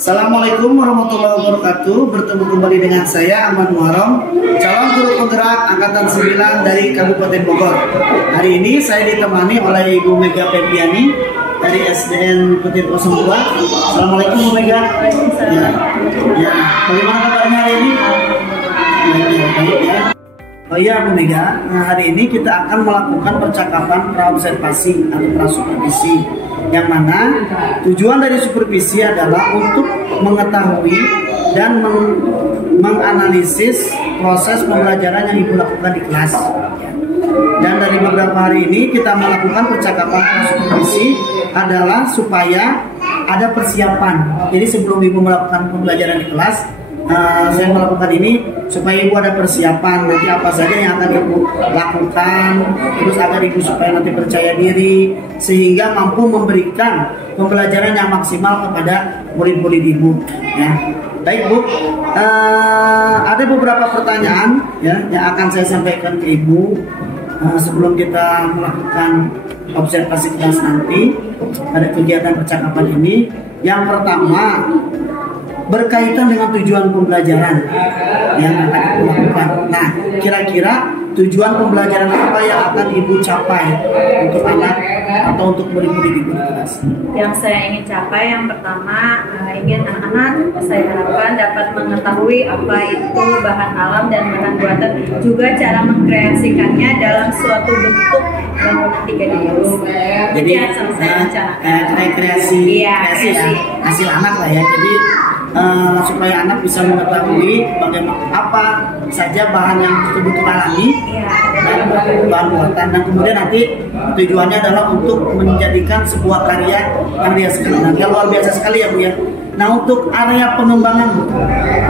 Assalamualaikum warahmatullahi wabarakatuh. Bertemu kembali dengan saya Ahmad Muharram, calon guru penggerak angkatan 9 dari Kabupaten Bogor. Hari ini saya ditemani oleh Ibu Mega Febriani dari SDN Petir 02. Assalamualaikum Bu Mega. Ya, bagaimana kabarnya hari ini? Baik ya. Oh iya Bu Mega, hari ini kita akan melakukan percakapan praobservasi atau prasupervisi, yang mana tujuan dari supervisi adalah untuk mengetahui dan menganalisis proses pembelajaran yang Ibu lakukan di kelas. Dan dari beberapa hari ini kita melakukan percakapan prasupervisi adalah supaya ada persiapan. Jadi sebelum Ibu melakukan pembelajaran di kelas, saya melakukan ini supaya Ibu ada persiapan nanti apa saja yang akan Ibu lakukan, terus agar Ibu supaya nanti percaya diri sehingga mampu memberikan pembelajaran yang maksimal kepada murid-murid Ibu. Ya, baik Bu, ada beberapa pertanyaan ya yang akan saya sampaikan ke Ibu sebelum kita melakukan observasi kelas nanti pada kegiatan percakapan ini. Yang pertama, berkaitan dengan tujuan pembelajaran yang akan Ibu lakukan. Nah, kira-kira tujuan pembelajaran apa yang akan Ibu capai untuk anak atau untuk murid-murid Ibu di kelas? Yang saya ingin capai, yang pertama, ingin anak-anak saya harapkan dapat mengetahui apa itu bahan alam dan bahan buatan, juga cara mengkreasikannya dalam suatu bentuk yang tiga dimensi. Jadi kreasi ya, hasil anak lah ya. Jadi supaya anak bisa mengetahui bagaimana apa saja bahan yang betul-betul alami dan bahan buatan, dan kemudian nanti tujuannya adalah untuk menjadikan sebuah karya yang dihasilkan. Nah, luar biasa sekali ya Bu ya. Nah, untuk area pengembangan Bu,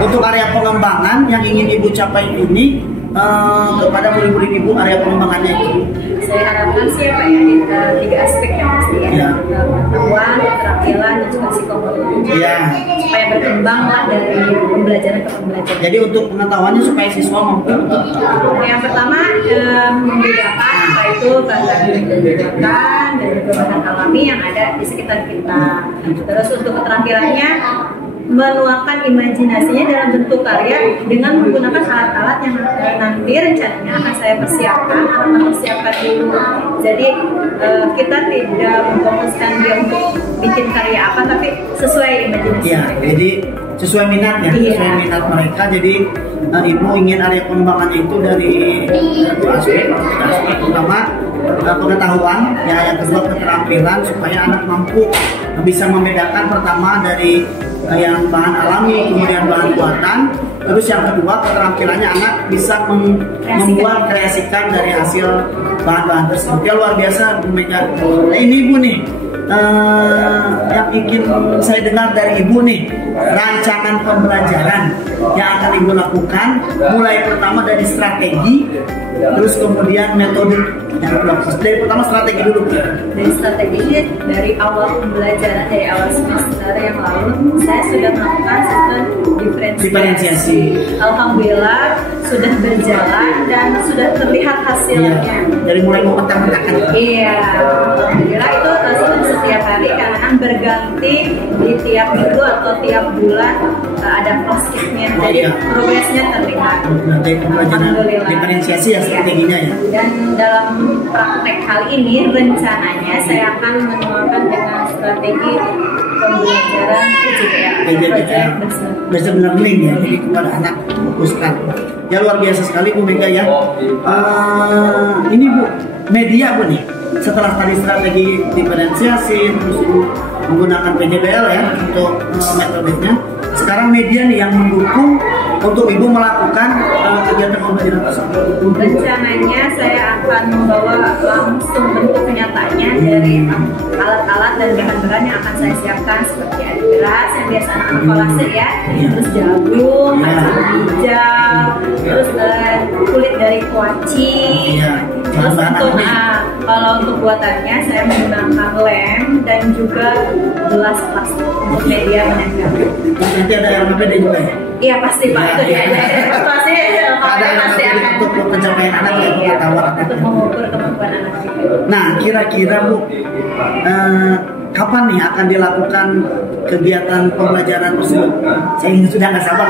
untuk area pengembangan yang ingin Ibu capai ini kepada murid-murid Ibu, area pengembangannya itu saya harapkan sih apa ya, tiga aspek yang pasti ya, pengetahuan, keterampilan, dan juga psikomotorik supaya berkembanglah dari pembelajaran ke pembelajaran. Jadi untuk pengetahuannya supaya siswa mampu yang pertama membedakan apa itu bahan membedakan dan bahan alami yang ada di sekitar kita. Terus untuk keterampilannya, menuangkan imajinasinya dalam bentuk karya dengan menggunakan alat-alat yang nanti rencananya akan saya persiapkan atau mempersiapkan dulu. Jadi kita tidak memfokuskan dia untuk bikin karya apa, tapi sesuai imajinasi. Ya, jadi sesuai minat ya, sesuai minat mereka. Jadi Ibu ingin area pengembangannya itu dari dua aspek. Pertama pengetahuan, ya, yang kedua keterampilan, supaya anak mampu bisa membedakan pertama dari yang bahan alami, kemudian bahan buatan, terus yang kedua keterampilannya anak bisa membuat kreasikan dari hasil bahan-bahan tersebut. Ya, luar biasa Bu Mega. Nah, ini Ibu nih yang ingin saya dengar dari Ibu nih, rancangan pembelajaran yang akan Ibu lakukan, mulai pertama dari strategi, terus kemudian metode. Dari pertama strategi dulu. Dari strategi, dari awal pembelajaran, dari awal semester yang lalu saya sudah melakukan sistem diferensiasi. Alhamdulillah sudah berjalan dan sudah terlihat hasilnya. Dari mulai memetakan. Iya, alhamdulillah itu setiap hari karena berganti di tiap minggu atau tiap bulan ada prosesnya, jadi progresnya terlihat. Alhamdulillah. Diferensiasi ya strateginya ya. Dan dalam praktek kali ini rencananya saya akan menuangkan dengan strategi pembelajaran PJJ, Belajar learning ya, jadi kepada anak fokuskan. Ya, luar biasa sekali Bu Mega ya. Ini Bu, media Bu nih, setelah tadi strategi diferensiasi, terus Ibu menggunakan PJBL ya untuk metodenya. Sekarang media nih yang mendukung untuk Ibu melakukan kegiatan pembelajaran tersebut. Rencananya saya akan membawa langsung bentuk nyatanya dari alat-alat dan bahan-bahan yang akan saya siapkan, seperti ada beras yang biasa anak-anak kolase ya, terus jagung, kacang hijau, terus kulit dari kuaci. Terus untuk kalau untuk buatannya saya menggunakan lem dan juga gelas plastik untuk media menempel. Nanti ada yang berbeda juga ya? Iya pasti Pak, itu dia. Pasti akan untuk pencapaian anak ya, pengetahuan untuk mengukur kemampuan anak. Nah, kira-kira Bu, kapan nih akan dilakukan kegiatan pembelajaran tersebut? Saya ini sudah nggak sabar.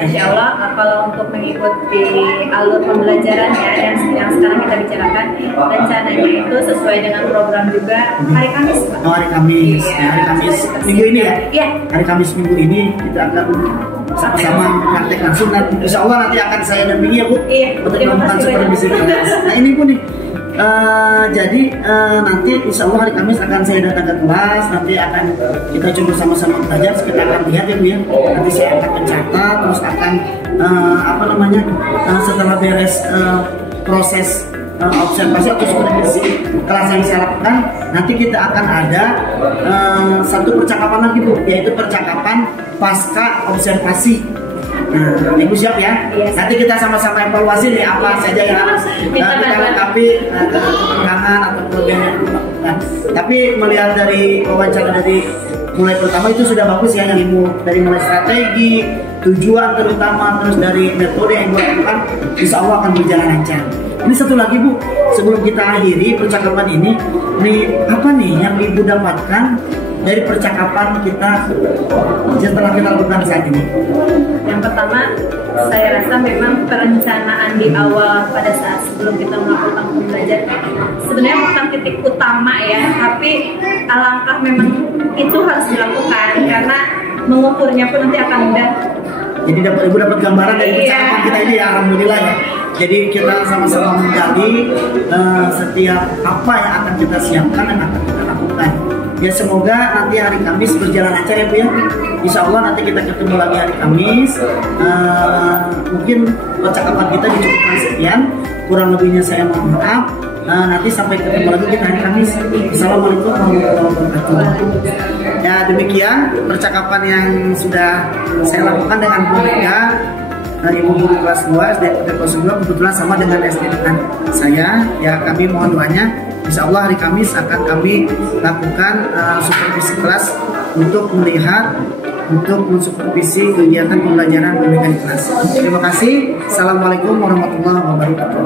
Insya Allah kalau untuk mengikuti alur pembelajarannya yang sekarang kita bicarakan, rencananya itu sesuai dengan program juga hari Kamis, Pak. Oh, hari Kamis. Iya, Hari Kamis minggu ini ya? Iya. Hari Kamis minggu ini kita akan sama-sama praktek langsung, dan insya Allah nanti akan saya dampingi ya Bu, Iya, untuk terima melakukan kasih supervisi banyak. kelas. Nah ini Bu nih, jadi nanti insya Allah hari Kamis akan saya datang ke kelas, nanti akan kita coba sama-sama belajar, kita akan lihat ya Bu ya. Nanti saya akan mencatat, terus akan setelah beres proses observasi atau supervisi kelas yang saya lakukan, nanti kita akan ada satu percakapan lagi Bu, yaitu percakapan pasca observasi. Nah, Ibu siap ya? Yes. Nanti kita sama-sama evaluasi nih apa saja yang harus kita lengkapi kekurangan atau kelebihan yang dilakukan. Tapi melihat dari wawancara dari mulai pertama itu sudah bagus ya yang Ibu, dari mulai strategi, tujuan terutama, terus dari metode yang Ibu lakukan, insya Allah akan berjalan lancar. Ini satu lagi Bu, sebelum kita akhiri percakapan ini apa nih yang Ibu dapatkan dari percakapan kita setelah kita lakukan saat ini? Yang pertama, saya rasa memang perencanaan di awal pada saat sebelum kita melakukan pembelajaran sebenarnya bukan titik utama ya, tapi alangkah memang itu harus dilakukan karena mengukurnya pun nanti akan mudah. Jadi Ibu dapat gambaran dari percakapan kita ini ya, alhamdulillah ya. Jadi kita sama-sama menggali setiap apa yang akan kita siapkan dan akan kita lakukan. Ya semoga nanti hari Kamis berjalan lancar ya Bu ya. Insya Allah nanti kita ketemu lagi hari Kamis. Mungkin percakapan kita dicukupkan sekian. Kurang lebihnya saya mohon maaf. Nanti sampai ketemu lagi kita hari Kamis. Assalamualaikum warahmatullahi wabarakatuh. Ya demikian percakapan yang sudah saya lakukan dengan Bu Mega, Ibu guru kelas 2 SD kelas 2, kebetulan sama dengan SD dengan saya. Ya kami mohon doanya. Insya Allah hari Kamis akan kami lakukan supervisi kelas untuk melihat, untuk mensupervisi kegiatan pembelajaran pendidikan di kelas. Terima kasih. Assalamualaikum warahmatullahi wabarakatuh.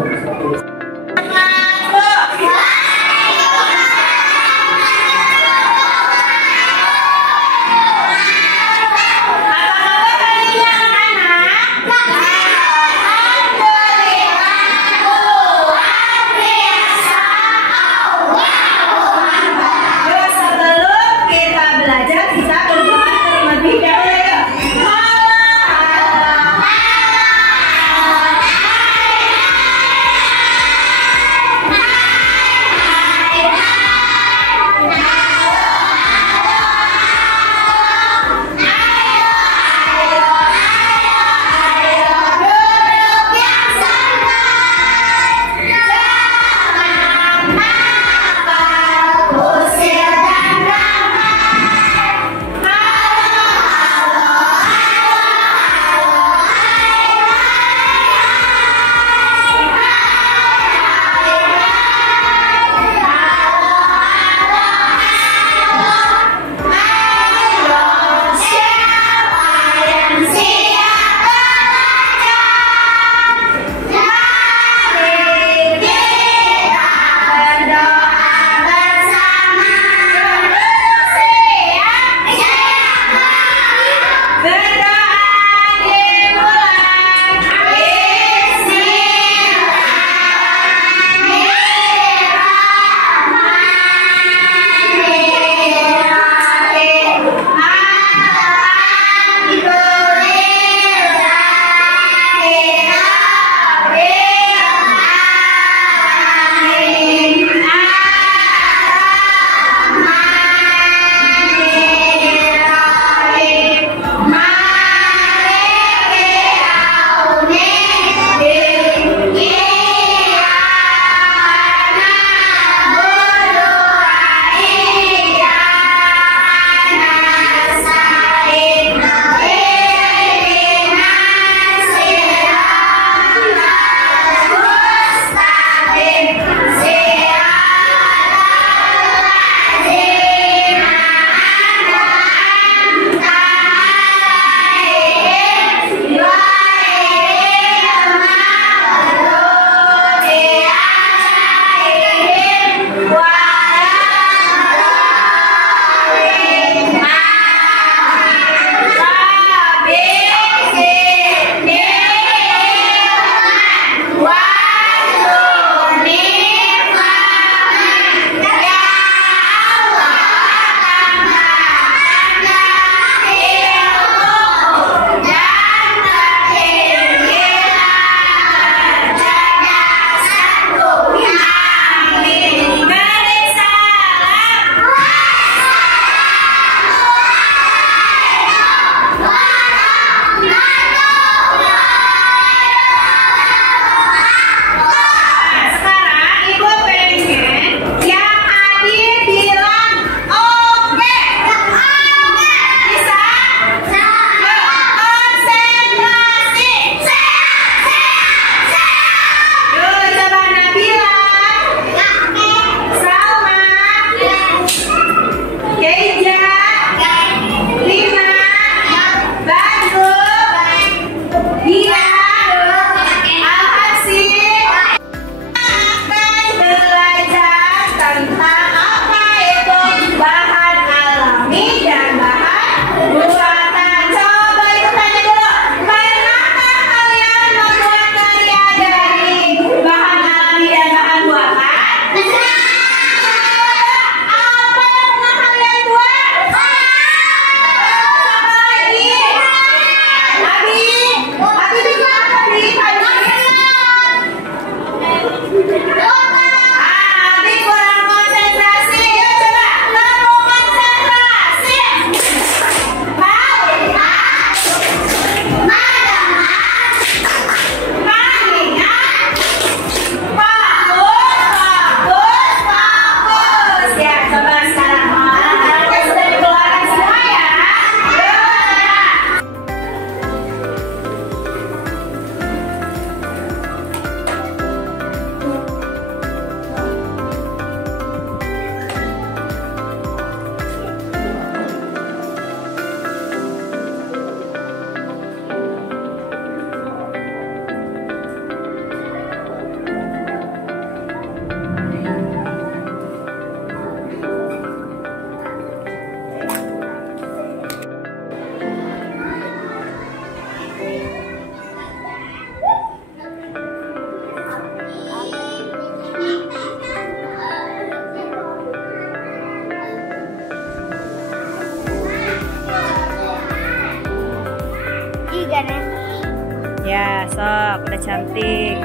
Sok, udah cantik.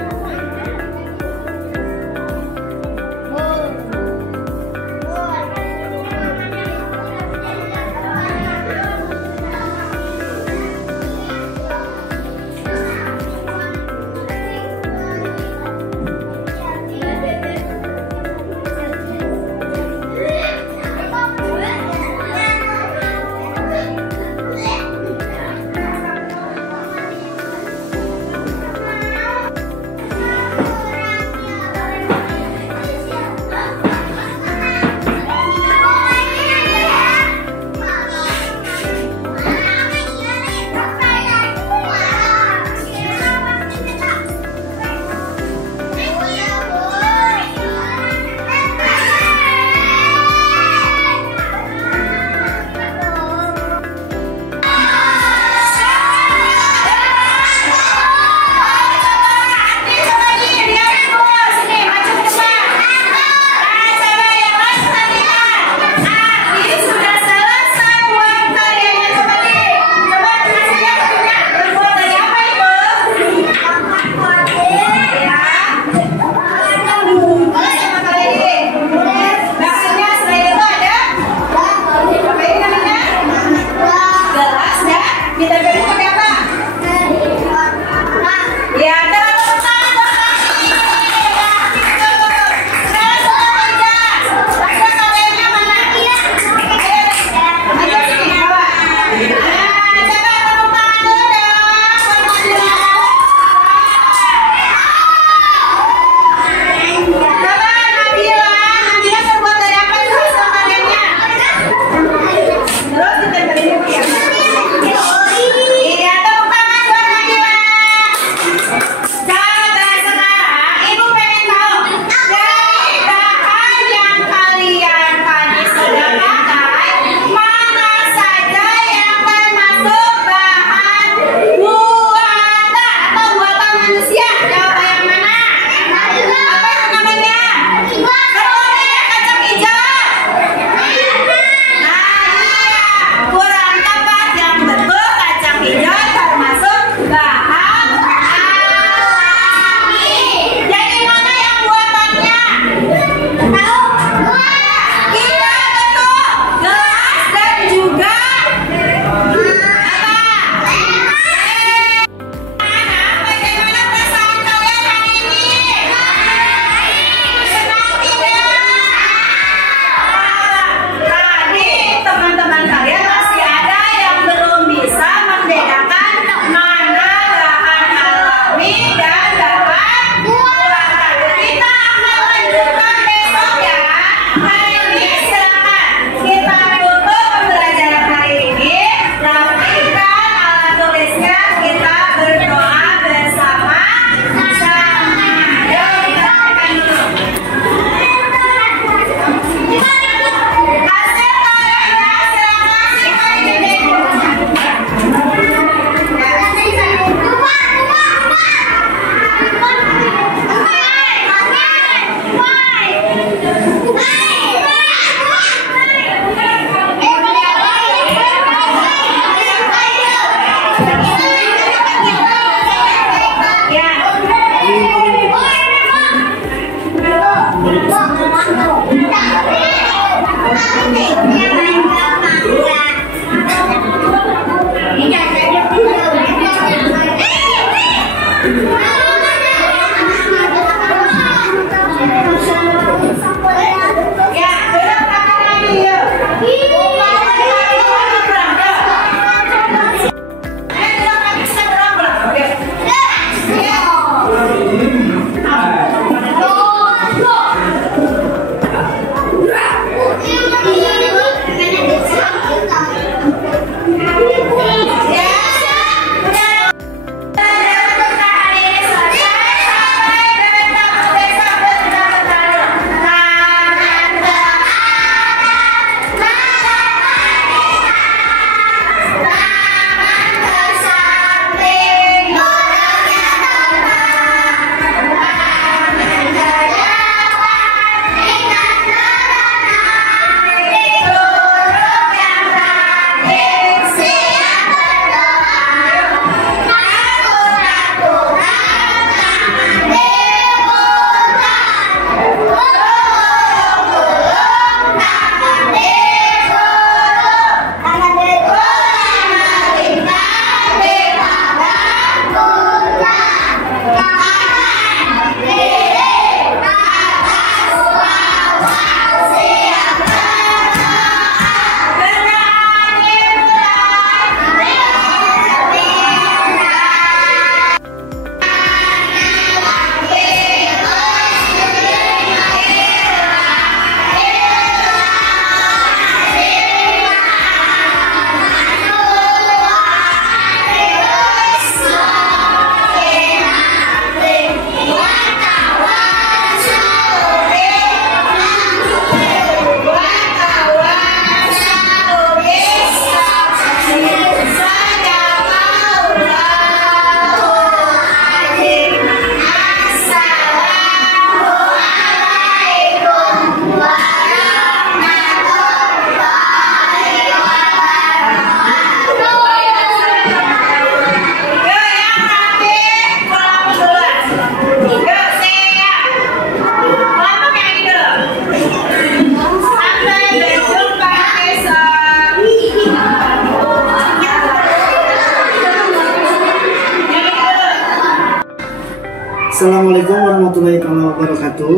Assalamualaikum warahmatullahi wabarakatuh.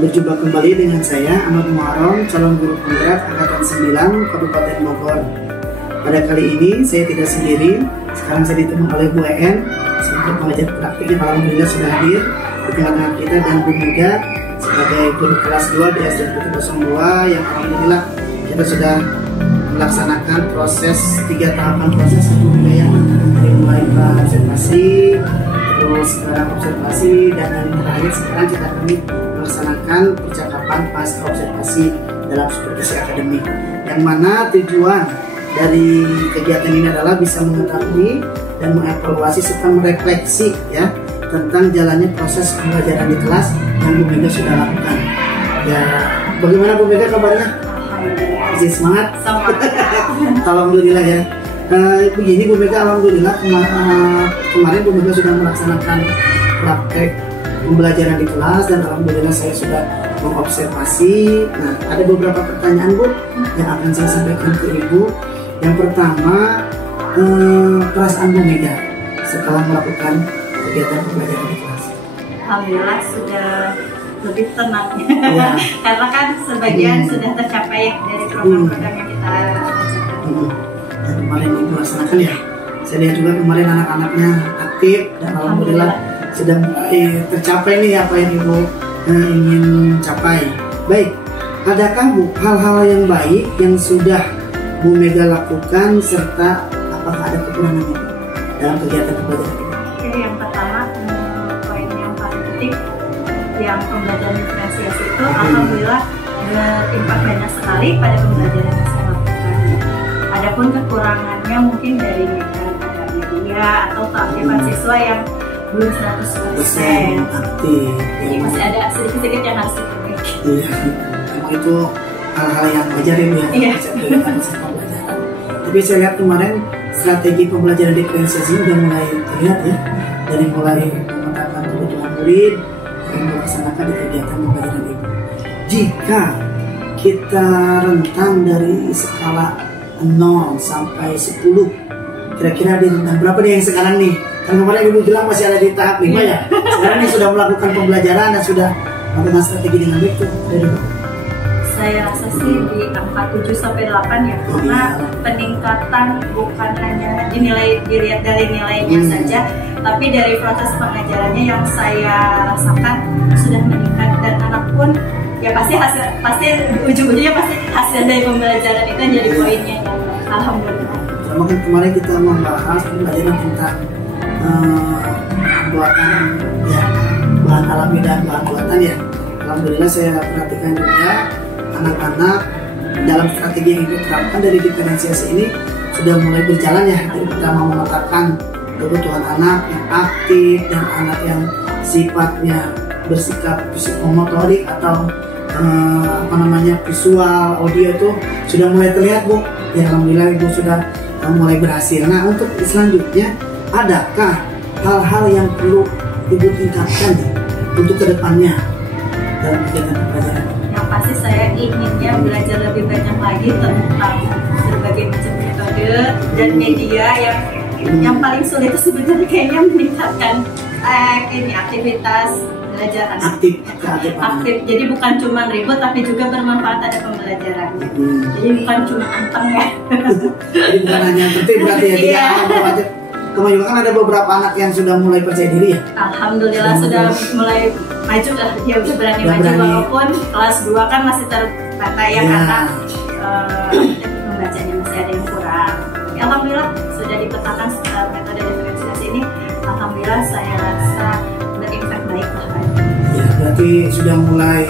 Berjumpa kembali dengan saya Ahmad Muharram, calon guru penggerak angkatan 9 Kabupaten Bogor. Pada kali ini saya tidak sendiri. Sekarang saya ditemani oleh Bu En, sebagai pengajar praktik yang alhamdulillah sudah hadir di tengah-tengah kita, dan Bu Mega sebagai guru kelas 2 di SD 02 yang alhamdulillah kita sudah melaksanakan proses 3 tahapan proses budaya, dari mulai observasi, terus sekarang observasi, dan yang terakhir sekarang kita akan melaksanakan percakapan pasca observasi dalam supervisi akademik, yang mana tujuan dari kegiatan ini adalah bisa mengetahui dan mengevaluasi serta merefleksi ya tentang jalannya proses pembelajaran di kelas yang Bu Mega sudah lakukan. Ya, bagaimana Bu Mega kabarnya? Masih semangat? Alhamdulillah ya. Begini Bu Mega, alhamdulillah kemarin Bu Mega sudah melaksanakan praktek pembelajaran di kelas, dan alhamdulillah saya sudah mengobservasi. Nah, ada beberapa pertanyaan Bu yang akan saya sampaikan ke Ibu. Yang pertama, perasaan Bu Mega setelah melakukan kegiatan pembelajaran di kelas. Alhamdulillah sudah lebih tenang ya. Karena kan sebagian sudah tercapai ya dari program-program yang kita lakukan. Dan kemarin Ibu laksanakan ya. Saya lihat juga kemarin anak-anaknya aktif, dan alhamdulillah sudah tercapai nih apa yang Ibu ingin capai. Baik, adakah Bu hal-hal yang baik yang sudah Bu Mega lakukan, serta apakah ada kekurangannya dalam kegiatan pembelajaran ini? Oke, yang pertama poin yang paling penting yang pembelajaran diferensiasi itu alhamdulillah berimpact banyak sekali pada pembelajaran yang saya lakukan. Adapun kekurangannya mungkin dari media atau keaktifan siswa yang belum 100% aktif. Jadi masih ada sedikit-sedikit yang harus diperbaiki. Iya, memang itu hal-hal yang wajar ya. Iya. Tapi saya lihat kemarin strategi pembelajaran diferensiasi sudah mulai terlihat ya, dari mulai memetakan kebutuhan murid dan melaksanakan di kegiatan pembelajaran Ibu. Jika kita rentang dari skala 0 sampai 10, kira-kira di rentang berapa nih yang sekarang nih? Kan kemarin Ibu bilang masih ada di tahap 5 ya. Sekarang ini sudah melakukan pembelajaran dan sudah melakukan strategi dengan baik tuh. Saya rasa sih di angka 7 sampai 8 ya, karena peningkatan bukan hanya dilihat dari nilainya saja, tapi dari proses pengajarannya yang saya rasakan sudah meningkat, dan anak pun ya pasti ujung-ujungnya pasti hasil dari pembelajaran itu yang jadi poinnya ya. Alhamdulillah. Sama kan kemarin kita membahas pembelajaran tentang buatan ya, bahan alami dan bahan buatan ya. Alhamdulillah saya perhatikan juga anak-anak dalam strategi yang diterapkan dari diferensiasi ini sudah mulai berjalan ya. Dari pertama memetakan kebutuhan anak yang aktif dan anak yang sifatnya bersikap psikomotorik atau visual, audio itu sudah mulai terlihat Bu. Ya alhamdulillah Ibu sudah mulai berhasil. Nah, untuk selanjutnya, adakah hal-hal yang perlu Ibu tingkatkan untuk kedepannya dalam kegiatan pembelajaran? Yang pasti saya inginnya belajar lebih banyak lagi tentang berbagai macam metode dan media yang paling sulit itu sebenarnya kayaknya meningkatkan aktivitas belajar anak aktif. Jadi bukan cuma ribut tapi juga bermanfaat ada pembelajaran. Jadi bukan cuma anteng ya. Jadi bukan hanya tertib berarti ya. Iya. Kemajuan kan ada beberapa anak yang sudah mulai percaya diri ya. Alhamdulillah sudah mulai maju lah, dia udah berani maju walaupun kelas 2 kan masih tertata ya karena membacanya masih ada yang kurang. Ya, alhamdulillah sudah dipetakan metode diferensiasi ini. Alhamdulillah saya rasa berimpact baik lah. Ya, berarti sudah mulai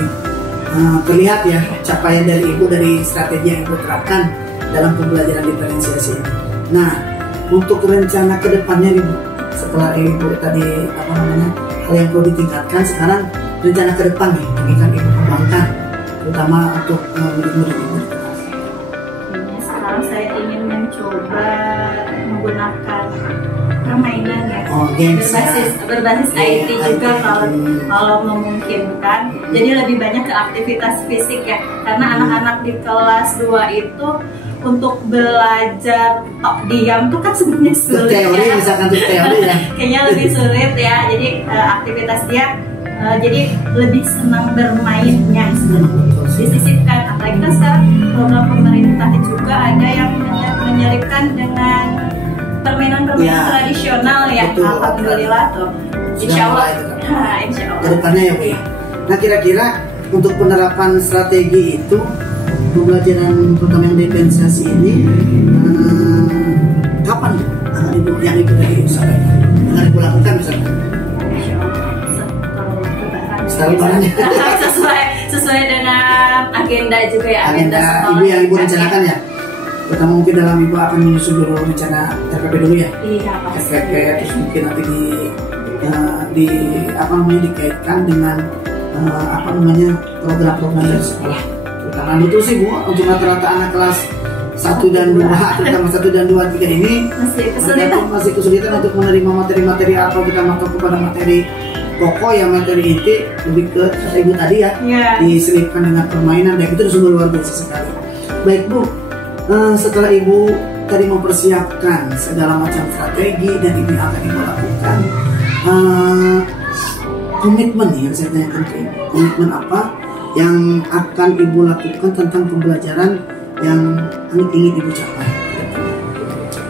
terlihat ya capaian dari Ibu dari strategi yang Ibu terapkan dalam pembelajaran diferensiasi ini. Nah, untuk rencana kedepannya nih Bu, setelah Ibu tadi hal yang perlu ditingkatkan, sekarang rencana ke depan nih yang akan Ibu kembangkan terutama untuk murid-murid Ibu. Sekarang saya ingin mencoba menggunakan permainan ya, berbasis IT juga kalau memungkinkan. Jadi lebih banyak ke aktivitas fisik ya, karena anak-anak di kelas 2 itu untuk belajar diam tuh kan sebenarnya sulit teori, ya. misalkan untuk teori ya. Kayaknya lebih sulit ya. Jadi aktivitas dia jadi lebih senang bermainnya sebenarnya. Disisipkan, apalagi kan sekarang program pemerintah juga ada yang menyelipkan dengan permainan-permainan tradisional ya. Betul. Alhamdulillah tuh. Insya Allah. Insya Allah. Kedepannya ya Bu ya. Nah kira-kira untuk penerapan strategi itu pembelajaran terutama yang diferensiasi ini kapan ibu yang ibu tadi sampaikan akan ibu lakukan misalnya? Setelah Lebaran sesuai dengan agenda juga ya, agenda ibu yang ibu rencanakan ya. Pertama mungkin dalam ibu akan menyusun dulu rencana RPP dulu ya. Iya, RPP terus mungkin nanti di apa namanya dikaitkan dengan apa namanya program-program dari sekolah. Terutama betul sih Bu untuk rata-rata anak kelas 1 dan 2 terutama 1 dan 2 3 ini masih kesulitan untuk menerima materi-materi apa kita masuk kepada materi pokok yang materi inti lebih ke ibu tadi ya, diselipkan dengan permainan dan itu sungguh luar biasa sekali. Baik Bu, setelah ibu tadi mempersiapkan segala macam strategi dan ini akan ibu lakukan, komitmen yang saya tanyakan ke ibu, komitmen apa yang akan ibu lakukan tentang pembelajaran yang ingin ibu capai?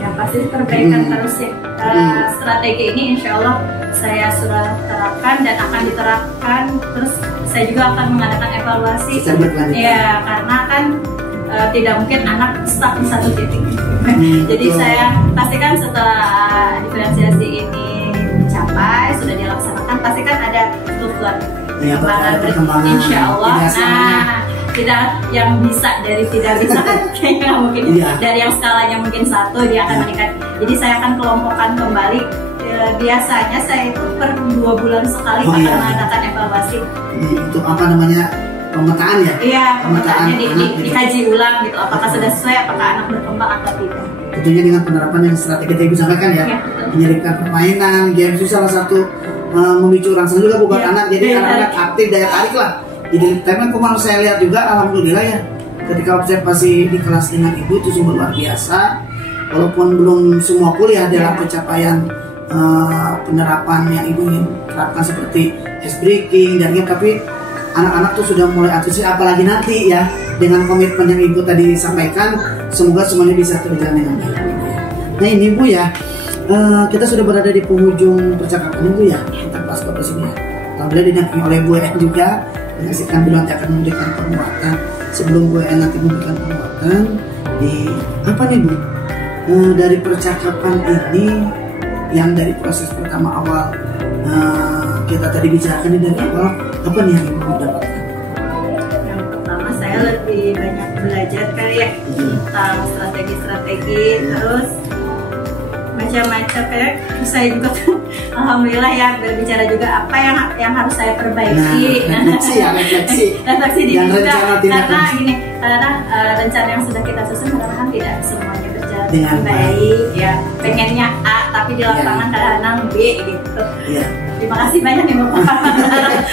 Yang pasti perbaikan terus ya. Strategi ini insya Allah saya sudah terapkan dan akan diterapkan terus. Saya juga akan mengadakan evaluasi ya, karena kan tidak mungkin anak stuck di satu titik. Jadi saya pastikan setelah diferensiasi ini dicapai, sudah dilaksanakan, pastikan ada tujuan perkembangan insya Allah. Tidak yang bisa dari tidak bisa kan kayaknya mungkin dari yang skalanya mungkin 1 dia akan meningkat. Jadi saya akan kelompokkan kembali. Biasanya saya itu per 2 bulan sekali akan mengadakan evaluasi. Untuk apa namanya pemetaan ya? Iya, pemetaannya dikaji ulang gitu. Apakah sudah sesuai, apakah anak berkembang atau tidak. Tentunya dengan penerapan yang strategi tadi sampaikan ya, menyelipkan permainan, game itu salah satu memicu rangsang juga buat anak. Jadi anak-anak aktif, daya tarik lah. Jadi teman kemarin saya lihat juga, alhamdulillah ya, ketika observasi di kelas dengan ibu itu sungguh luar biasa. Walaupun belum semua kuliah dalam pencapaian penerapan yang ibu ingin terapkan seperti ice breaking dan game, tapi anak-anak tuh sudah mulai antusias, apalagi nanti ya dengan komitmen yang ibu tadi sampaikan, semoga semuanya bisa terjalan dengan baik. Nah ini Bu ya, kita sudah berada di penghujung percakapan Bu ya tentang pasca ini ya. Alhamdulillah didampingi oleh Bu En juga, menyaksikan beliau nanti akan memberikan penguatan. Sebelum Bu En nanti memberikan penguatan, apa nih Bu dari percakapan ini yang dari proses pertama awal kita tadi bicarakan dari awal, apa nih yang ibu dapatkan? Yang pertama saya lebih banyak belajar kali ya tentang strategi-strategi, terus macam-macam kayak saya juga alhamdulillah ya berbicara juga apa yang harus saya perbaiki. Refleksi diri juga karena gini, karena rencana yang sudah kita susun kadang-kadang tidak semuanya berjalan dengan baik ya, pengennya A tapi di lapangan kadang-kadang B gitu. Terima kasih banyak ya Bu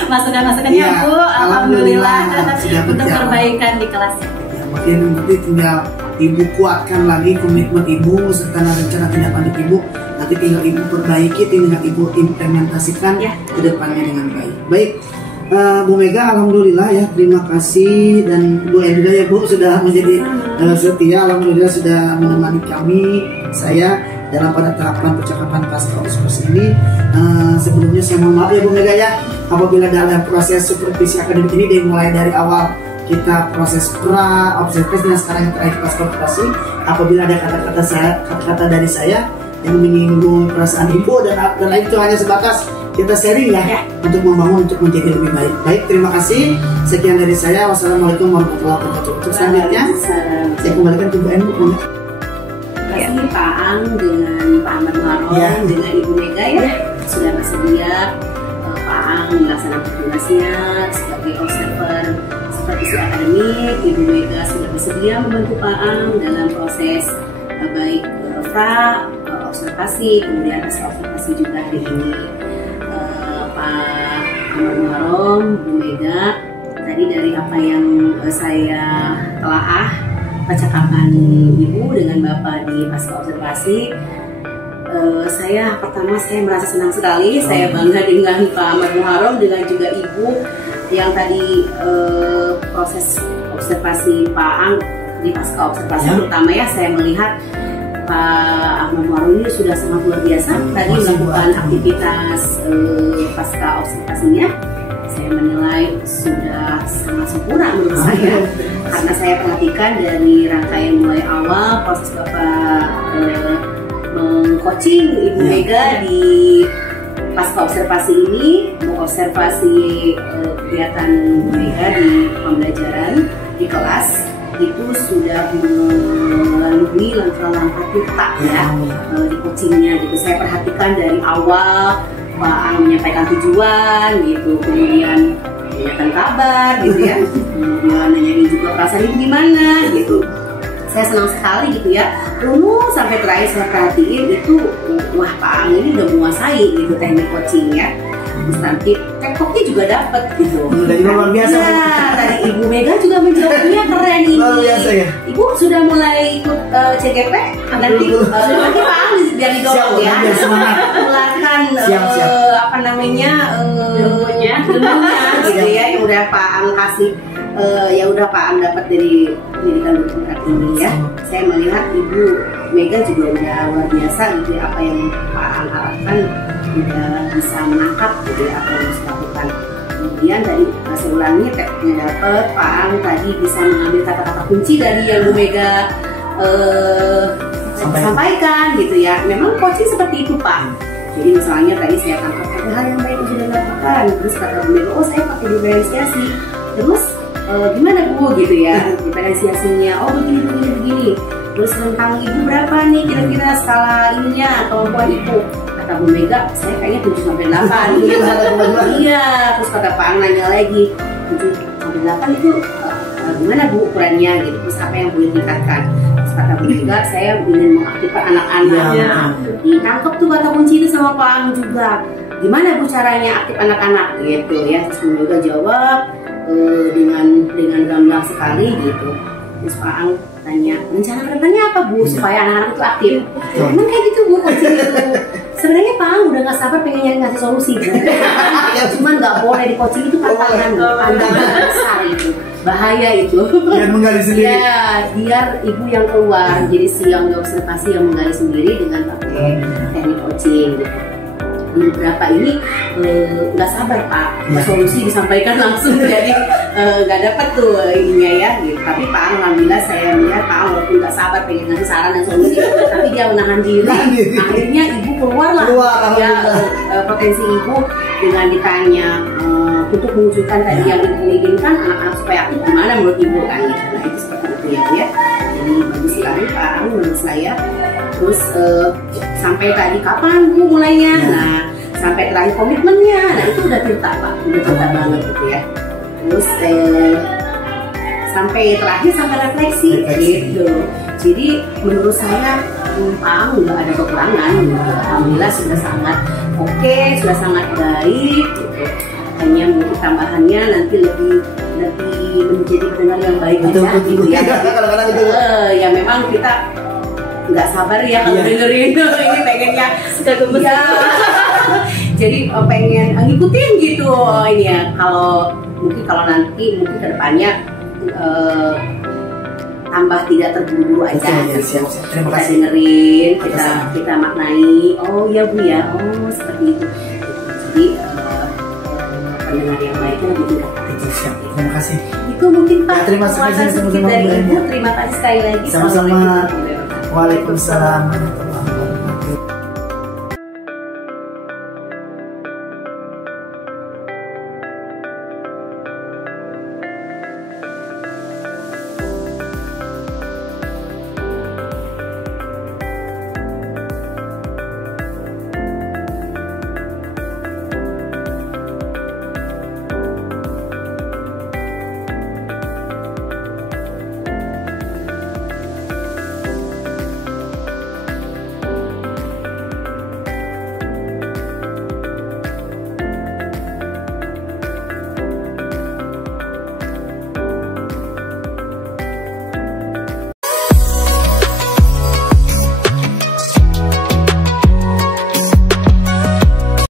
masukan-masukannya Bu, alhamdulillah untuk perbaikan di kelas. Mungkin nanti tinggal ibu kuatkan lagi komitmen ibu serta rencana tindak lanjut ibu, nanti tinggal ibu perbaiki, tinggal ibu implementasikan ke depannya dengan baik. Baik, Bu Mega, alhamdulillah ya, terima kasih, dan Bu Endra ya Bu sudah menjadi setia, alhamdulillah sudah menemani saya dalam pada tahapan percakapan pasca ospres ini. Sebelumnya saya mohon maaf ya Bu Mega ya, apabila dalam proses supervisi akademik ini dimulai dari awal kita proses pra observasi dan sekarang yang terakhir pasca operasi, apabila ada kata-kata dari saya yang menyinggung perasaan ibu dan lain itu hanya sebatas kita sharing ya, untuk membangun, untuk menjadi lebih baik. Baik, terima kasih. Sekian dari saya. Wassalamualaikum warahmatullahi wabarakatuh. Untuk selanjutnya saya kembalikan ke Bu En. Terima kasih Pak Ang dengan Pak Ahmad Muharram dengan Ibu Mega ya, sudah bersedia Pak Ang melaksanakan tugasnya sebagai observer supervisi akademik. Ibu Mega sudah bersedia membantu Pak Ang dalam proses baik pra observasi, kemudian pasca observasi juga hari ini. Pak Ahmad Muharram, Bu Mega, tadi dari apa yang saya telaah percakapan Ibu dengan Bapak di pasca observasi. Saya merasa senang sekali. Saya bangga dengan Pak Ahmad Muharram, dengan juga Ibu yang tadi proses observasi Pak Ang di pasca observasi terutama ya, saya melihat Pak Ahmad Muharram ini sudah sangat luar biasa tadi melakukan aktivitas pasca observasinya. Saya menilai sudah sangat sempurna menurut saya, karena saya perhatikan dari rangkaian mulai awal proses Bapak meng-coaching Ibu Mega di pasca observasi ini, mengobservasi kegiatan Ibu Mega di pembelajaran di kelas, itu sudah melalui langkah-langkah kita ya di coachingnya gitu. Saya perhatikan dari awal Pak Ang menyampaikan tujuan gitu, kemudian menanyakan kabar gitu ya, kemudian nanyain juga perasaan Ibu gimana gitu. Saya senang sekali gitu ya. Lalu sampai terakhir saya perhatiin itu, wah Pak Ang ini udah menguasai gitu teknik coaching ya. Terus nanti tekoknya juga dapat gitu. Luar biasa. Ya, tadi Ibu Mega juga menjawabnya keren ini. Luar biasa ya. Ibu sudah mulai ikut CGP? Nanti Pak Ang biar didorong ya. Melarkan apa namanya ilmunya gitu ya, yang udah Pak Ang kasih. Ya udah Pak Ang dapat dari pendidikan bertingkat ini ya. Saya melihat Ibu Mega juga udah luar biasa gitu ya, apa yang Pak Ang harapkan udah bisa menangkap gitu ya, apa yang harus dilakukan. Kemudian tadi saya ulangi, tekniknya dapat, Pak Ang tadi bisa mengambil kata-kata kunci dari yang Bu Mega sampaikan gitu ya. Memang coaching seperti itu Pak. Jadi misalnya tadi saya tangkap ada hal yang baik yang sudah dilakukan, terus kata Bu Mega, oh saya pakai diferensiasi, terus gimana Bu gitu ya diferensiasinya, oh begini. Terus tentang Ibu berapa nih kira-kira skala ininya kemampuan Ibu? Kata Bu Mega, saya kayaknya 7-8 gitu. Iya, terus kata Pak Ang nanya lagi, 7-8 itu gimana Bu ukurannya gitu, terus apa yang boleh ditingkatkan? Terus kata Bu Mega, saya ingin mengaktifkan anak-anaknya. Ditangkap tuh kata kunci itu sama Pak Ang juga. Gimana Bu caranya aktif anak-anak gitu ya? Terus Bu Mega jawab dengan gamblang sekali gitu. Terus Pak Ang tanya, rencana kedepannya apa Bu supaya anak-anak itu aktif? Emang kayak gitu Bu coaching itu. Sebenarnya Pak Ang udah nggak sabar pengen ngasih solusi Bu. Cuman nggak boleh di coaching itu tantangan besar itu, bahaya itu. Biar menggali sendiri. Ya, biar Ibu yang keluar. Jadi si yang observasi yang menggali sendiri dengan pakai teknik coaching gitu. Beberapa ini nggak sabar Pak, solusi disampaikan langsung, jadi nggak dapat tuh ininya ya gitu. Tapi Pak Ang, alhamdulillah saya melihat Pak Ang walaupun nggak sabar pengen ngasih saran dan solusi, tapi dia menahan diri. Akhirnya Ibu keluar ya potensi Ibu dengan ditanya untuk mewujudkan tadi yang Ibu inginkan, anak-anak supaya aktif gimana menurut Ibu kan gitu. Nah itu seperti itu ya Bu ya. Jadi bagus sekali Pak Ang menurut saya. Terus sampai tadi kapan Bu mulainya? Nah sampai terakhir komitmennya, nah itu udah cerita Pak, udah cerita banget gitu ya. Terus sampai terakhir sampai refleksi gitu. Jadi menurut saya Pak Ang nggak ada kekurangan gitu. Alhamdulillah sudah sangat oke, sudah sangat baik gitu. Hanya mungkin tambahannya nanti lebih menjadi pendengar yang baik aja gitu ya. Ya memang kita nggak sabar ya kalau dengerin ini pengennya suka gemes ya. Jadi pengen ngikutin gitu ini ya. Kalau nanti kedepannya tambah tidak terburu-buru aja. Siap. Terima kita kasih. Dengerin, kita maknai. Oh ya Bu ya, oh seperti itu. Jadi pendengar yang baik itu lebih tingkat. Siap. Terima kasih. Itu mungkin Pak. Terima kasih dari Ibu. Terima kasih sekali lagi. Sama-sama. Waalaikumsalam.